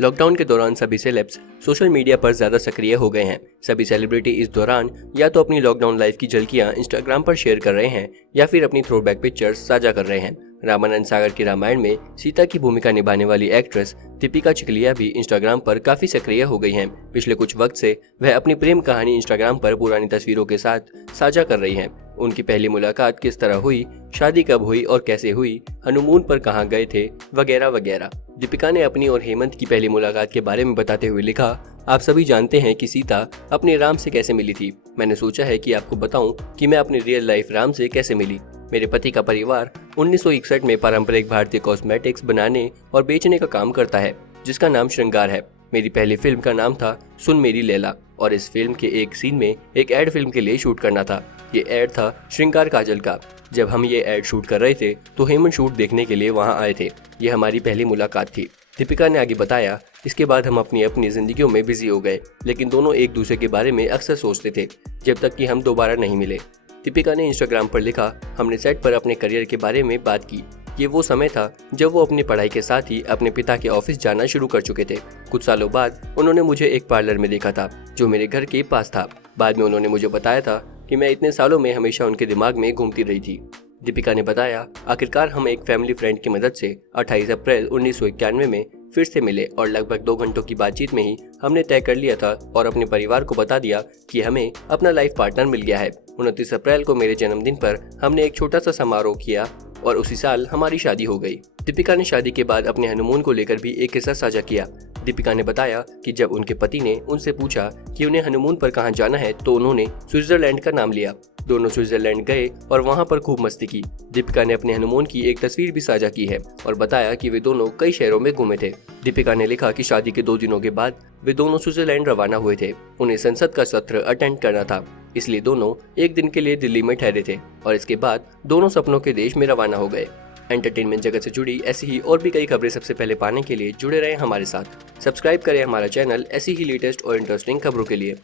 Lockdown के दौरान सभी सेलेब्स सोशल मीडिया पर ज्यादा सक्रिय हो गए हैं। सभी सेलिब्रिटी इस दौरान या तो अपनी लॉकडाउन लाइफ की झलकियां इंस्टाग्राम पर शेयर कर रहे हैं या फिर अपनी थ्रोबैक पिक्चर्स साझा कर रहे हैं। रामानंद सागर के रामायण में सीता की भूमिका निभाने वाली एक्ट्रेस दीपिका चिखलिया भी इंस्टाग्राम पर काफी सक्रिय हो गई हैं। पिछले कुछ वक्त से वह अपनी प्रेम कहानी इंस्टाग्राम पर पुरानी तस्वीरों के साथ साझा कर रही हैं। उनकी पहली मुलाकात किस तरह हुई, शादी कब हुई और कैसे हुई, हनीमून पर कहाँ गए थे, वगैरह वगैरह। दीपिका ने अपनी और हेमंत की पहली मुलाकात के बारे में बताते हुए लिखा, आप सभी जानते हैं कि सीता अपने राम से कैसे मिली थी। मैंने सोचा है कि आपको बताऊं कि मैं अपनी रियल लाइफ राम से कैसे मिली। मेरे पति का परिवार 1961 में पारंपरिक भारतीय कॉस्मेटिक्स बनाने और बेचने का काम करता है, जिसका नाम श्रृंगार है। मेरी पहली फिल्म का नाम था सुन मेरी लैला और इस फिल्म के एक सीन में एक एड फिल्म के लिए शूट करना था। ये एड था श्रृंगार काजल का। जब हम ये एड शूट कर रहे थे तो हेमंत शूट देखने के लिए वहाँ आए थे। ये हमारी पहली मुलाकात थी। दीपिका ने आगे बताया, इसके बाद हम अपनी अपनी जिंदगियों में बिजी हो गए, लेकिन दोनों एक दूसरे के बारे में अक्सर सोचते थे जब तक कि हम दोबारा नहीं मिले। दीपिका ने इंस्टाग्राम पर लिखा, हमने सेट पर अपने करियर के बारे में बात की। ये वो समय था जब वो अपनी पढ़ाई के साथ ही अपने पिता के ऑफिस जाना शुरू कर चुके थे। कुछ सालों बाद उन्होंने मुझे एक पार्लर में देखा था जो मेरे घर के पास था। बाद में उन्होंने मुझे बताया था कि मैं इतने सालों में हमेशा उनके दिमाग में घूमती रही थी। दीपिका ने बताया, आखिरकार हम एक फैमिली फ्रेंड की मदद से 28 अप्रैल 1991 में फिर से मिले और लगभग 2 घंटों की बातचीत में ही हमने तय कर लिया था और अपने परिवार को बता दिया कि हमें अपना लाइफ पार्टनर मिल गया है। 29 अप्रैल को मेरे जन्मदिन पर हमने एक छोटा सा समारोह किया और उसी साल हमारी शादी हो गई। दीपिका ने शादी के बाद अपने हनीमून को लेकर भी एक किस्सा साझा किया। दीपिका ने बताया कि जब उनके पति ने उनसे पूछा कि उन्हें हनीमून पर कहां जाना है तो उन्होंने स्विट्जरलैंड का नाम लिया। दोनों स्विट्जरलैंड गए और वहां पर खूब मस्ती की। दीपिका ने अपने हनीमून की एक तस्वीर भी साझा की है और बताया कि वे दोनों कई शहरों में घूमे थे। दीपिका ने लिखा कि शादी के 2 दिनों के बाद वे दोनों स्विट्जरलैंड रवाना हुए थे। उन्हें संसद का सत्र अटेंड करना था, इसलिए दोनों एक दिन के लिए दिल्ली में ठहरे थे और इसके बाद दोनों सपनों के देश में रवाना हो गए। एंटरटेनमेंट जगत से जुड़ी ऐसी ही और भी कई खबरें सबसे पहले पाने के लिए जुड़े रहें हमारे साथ। सब्सक्राइब करें हमारा चैनल ऐसी ही लेटेस्ट और इंटरेस्टिंग खबरों के लिए।